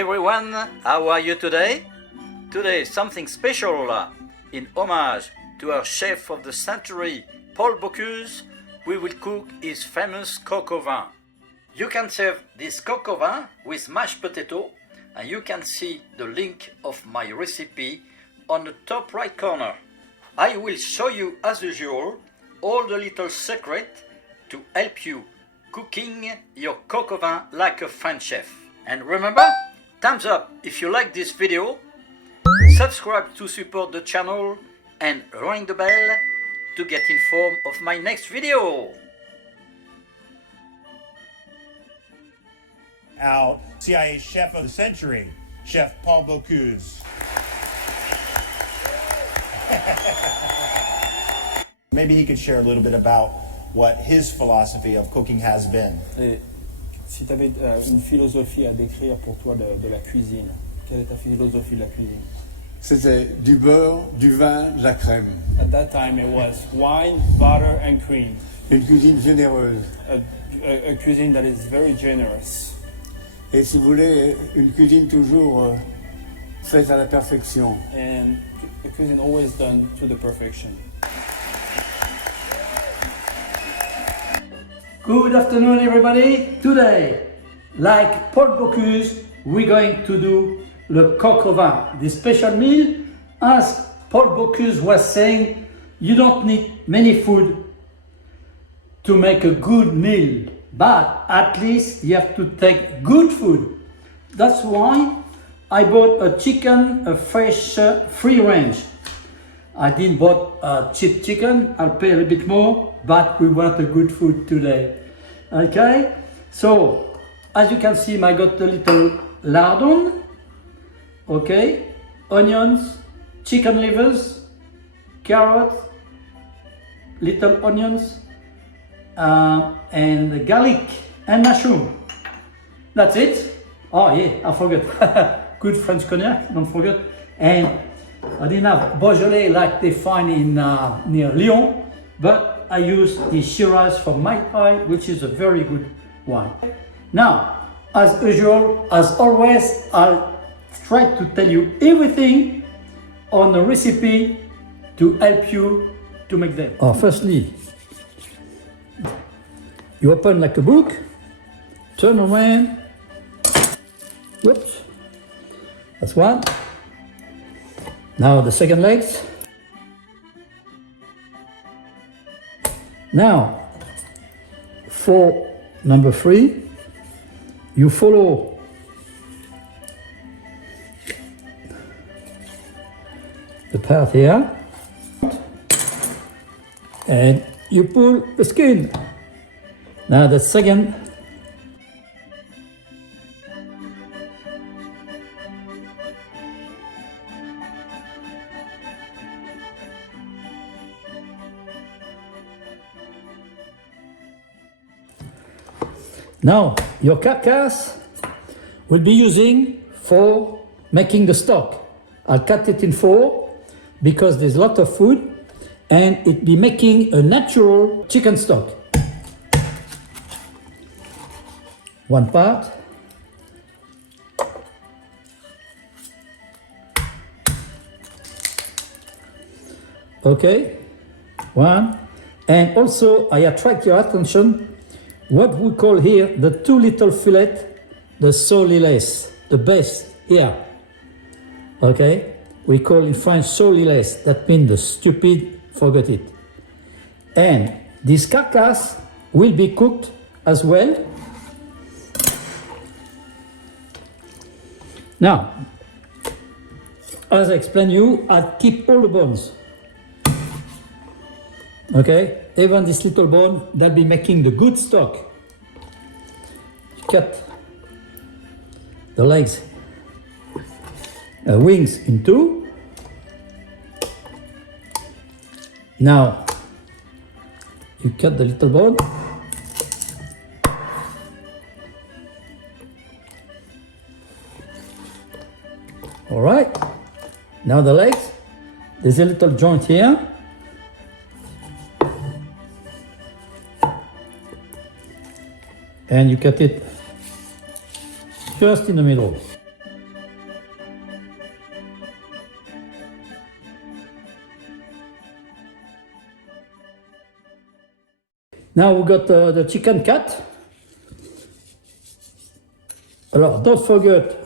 everyone, how are you today? Today something special. In homage to our chef of the century, Paul Bocuse, we will cook his famous coq au vin. You can serve this coq au vin with mashed potato, and you can see the link of my recipe on the top right corner. I will show you, as usual, all the little secrets to help you cooking your coq au vin like a French chef. And remember, thumbs up if you like this video, subscribe to support the channel, and ring the bell to get informed of my next video. Our CIA chef of the century, Chef Paul Bocuse. Maybe he could share a little bit about what his philosophy of cooking has been. Et si tu avais une philosophie à décrire pour toi de la cuisine, quelle est ta philosophie de la cuisine? C'était du beurre, du vin, de la crème. At that time it was wine, butter and cream. Une cuisine généreuse. A cuisine that is very generous. Et si vous voulez, une cuisine toujours faite à la perfection. And a cuisine always done to the perfection. Good afternoon, everybody. Today, like Paul Bocuse, we're going to do le coq au vin, this special meal. As Paul Bocuse was saying, you don't need many food to make a good meal, but at least you have to take good food. That's why I bought a chicken, a fresh, free range. I didn't bought a cheap chicken, I'll pay a little bit more, but we want a good food today. Okay, so as you can see, I got a little lardon, okay, onions, chicken livers, carrots, little onions, and garlic and mushroom. That's it. Oh yeah, I forgot. Good French cognac, don't forget. And I didn't have Beaujolais like they find in near Lyon, but I use the Shiraz from my pie, which is a very good wine. Now, as usual, as always, I'll try to tell you everything on the recipe to help you to make them. Oh, firstly, you open like a book, turn around, whoops, that's one. Now the second legs. Now, for number 3, you follow the path here and you pull the skin. Now the second. Now, your carcass will be using for making the stock. I'll cut it in 4 because there's a lot of food and it be making a natural chicken stock. One part. Okay, one. And also I attract your attention what we call here the 2 little fillet, the soliles, the best here. Okay, we call in French soliles, that means the stupid, forget it. And this carcass will be cooked as well. Now, as I explained you, I keep all the bones. Okay, even this little bone, that'll be making the good stock. Cut the legs, wings in 2. Now, you cut the little bone. All right, now the legs, there's a little joint here. And you cut it just in the middle. Now we got the chicken cut. Alors, don't forget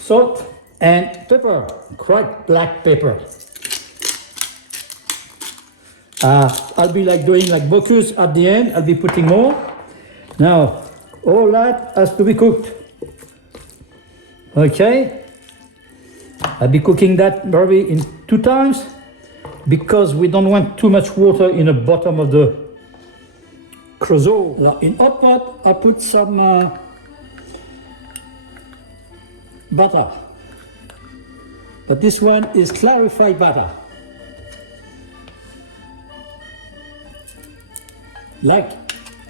salt and pepper, cracked black pepper. I'll be like doing like Bocuse at the end. I'll be putting more. Now, all that has to be cooked. Okay. I'll be cooking that maybe in 2 times because we don't want too much water in the bottom of the creusot. Now, in hot pot, I put some butter. But this one is clarified butter. Like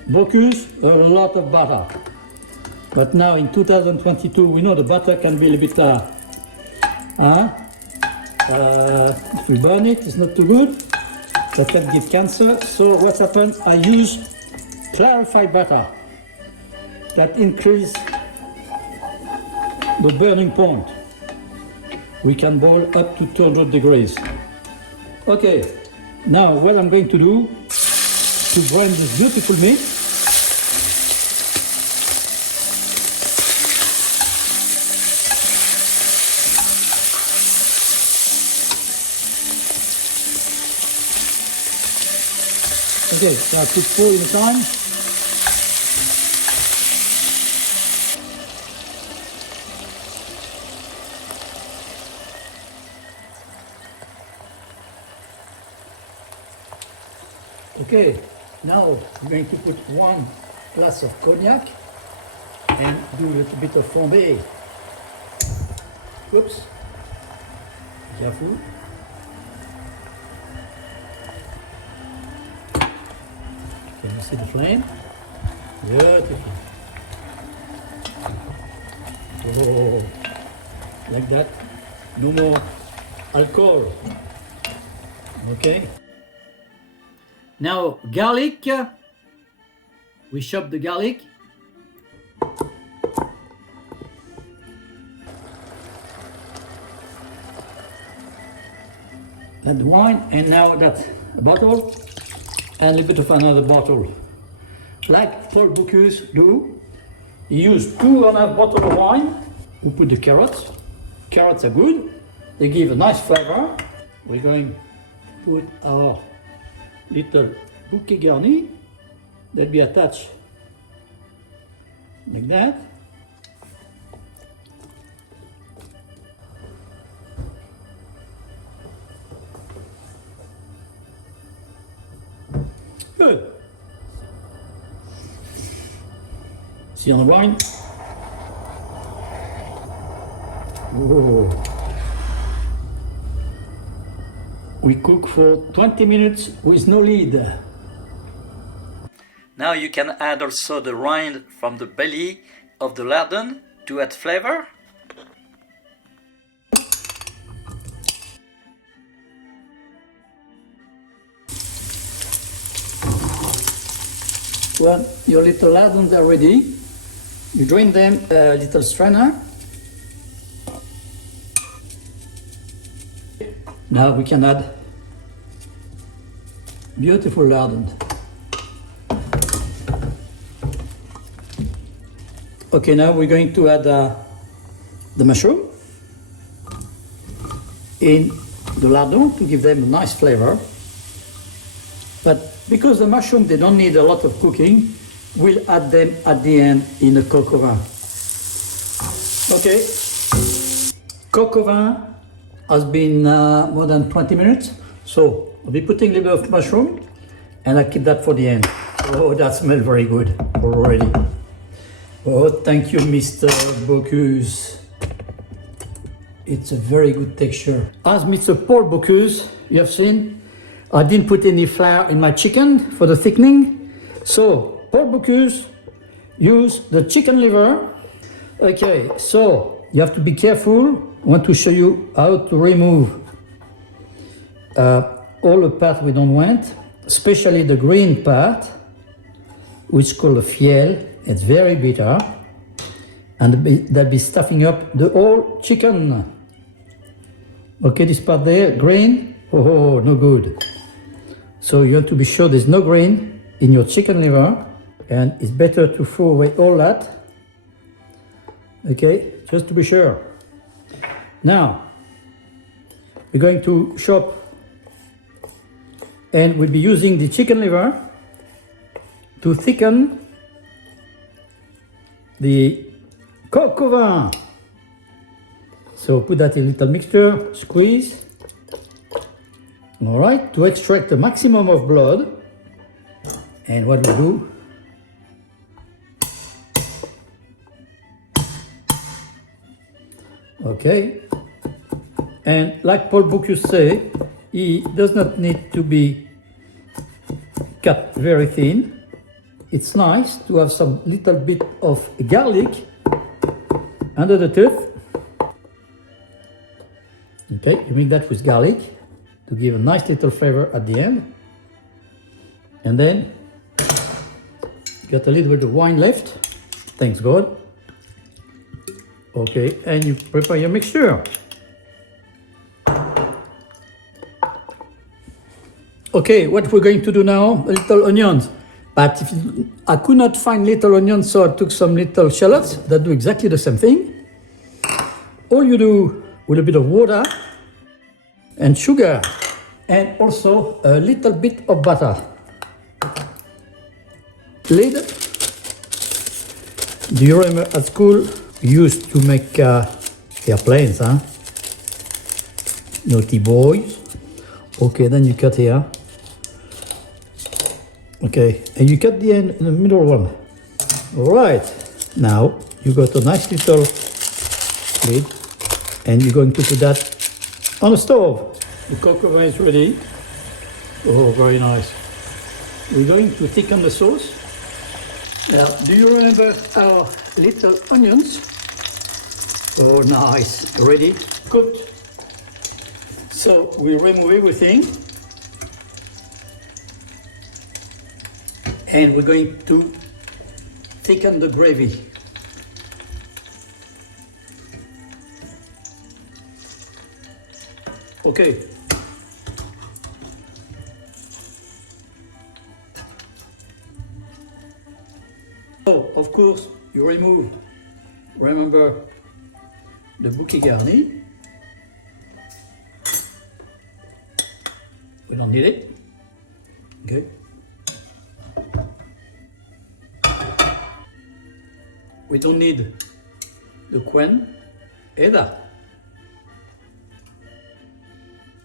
Bocuse, a lot of butter. But now in 2022, we know the butter can be a little bit, if we burn it, it's not too good. That can give cancer. So what happens, I use clarified butter that increase the burning point. We can boil up to 200 degrees. Okay, now what I'm going to do to grind this beautiful meat. Okay, so I put 4 in a time. Okay, now I'm going to put 1 glass of cognac and do a little bit of flambé. Oops, careful. Can you see the flame? Beautiful. Oh, like that. No more alcohol. Okay. Now garlic. We chop the garlic. Add the wine, and now that's a bottle. And a little bit of another bottle. Like Paul Bocuse do, he used 2.5 bottles of wine. We put the carrots. Carrots are good. They give a nice flavor. We're going to put our little bouquet garni that be attached like that. Good. See on the wine. Whoa. We cook for 20 minutes with no lid. Now you can add also the rind from the belly of the lardon to add flavor. When your little lardons are ready, you drain them a little strainer. Now we can add beautiful lardon. Okay, now we're going to add the mushroom in the lardon to give them a nice flavor. But because the mushroom, they don't need a lot of cooking, we'll add them at the end in the coq au vin. Okay, coq au vin has been more than 20 minutes, so I'll be putting a little bit of mushroom and I'll keep that for the end. Oh, that smells very good already. Oh, thank you, Mr. Bocuse. It's a very good texture. As Mr. Paul Bocuse, you have seen, I didn't put any flour in my chicken for the thickening. So, Paul Bocuse used the chicken liver. Okay, so you have to be careful. I want to show you how to remove all the part we don't want, especially the green part, which is called the fiel. It's very bitter, and that'll be stuffing up the whole chicken. Okay, this part there, green, oh, no good. So you have to be sure there's no grain in your chicken liver, and it's better to throw away all that. Okay, just to be sure. Now, we're going to chop, and we'll be using the chicken liver to thicken the coq au vin. So put that in a little mixture, squeeze. All right, to extract the maximum of blood. And what we do, okay, and like Paul Bocuse say, he does not need to be cut very thin. It's nice to have some little bit of garlic under the tooth. Okay, you make that with garlic to give a nice little flavor at the end. And then got a little bit of wine left, thanks God. Okay, and you prepare your mixture. Okay, what we're going to do now, little onions. But I could not find little onions, so I took some little shallots that do exactly the same thing. All you do with a bit of water and sugar, and also a little bit of butter. Lid. Do you remember at school we used to make airplanes, huh? Naughty boys. Okay, then you cut here. Okay, and you cut the end in the middle one. All right, now you got a nice little lid, and you're going to put that on the stove. The coq au vin is ready. Oh, very nice. We're going to thicken the sauce. Now, do you remember our little onions? Oh, nice, ready, cooked. So we remove everything. And we're going to thicken the gravy. Okay. So, of course, you remember the bouquet garni. We don't need it. Okay. We don't need the quen either.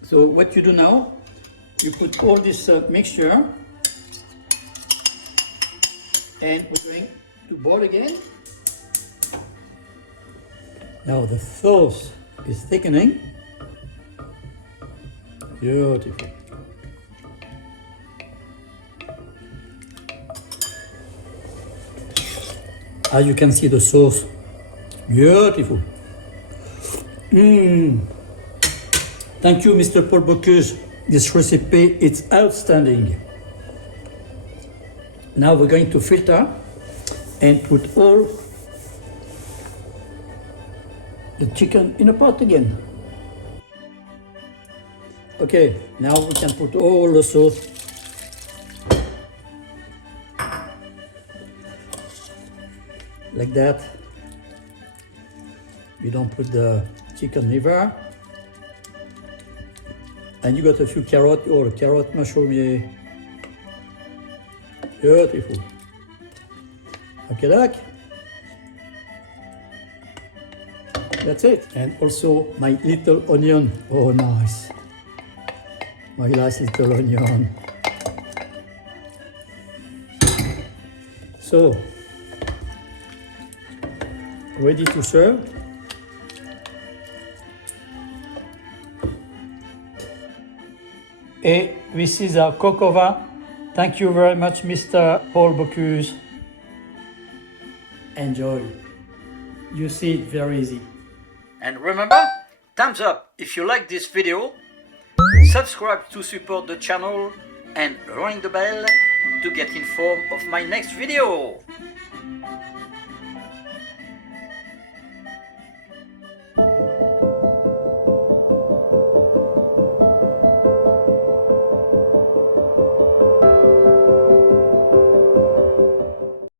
So what you do now, you put all this mixture, and we're going to boil again. Now the sauce is thickening. Beautiful. As you can see, the sauce, beautiful. Thank you, Mr. Paul Bocuse. This recipe is outstanding. Now we're going to filter and put all the chicken in a pot again. Okay, now we can put all the sauce. Like that. You don't put the chicken liver. And you got a few carrot or carrot mushroom here. Beautiful. Okay, look. That's it. And also my little onion. Oh, nice. My last little onion. So, ready to serve. And this is our coq au vin. Thank you very much, Mr. Paul Bocuse. Enjoy. You see it very easy. And remember, thumbs up if you like this video, subscribe to support the channel, and ring the bell to get informed of my next video.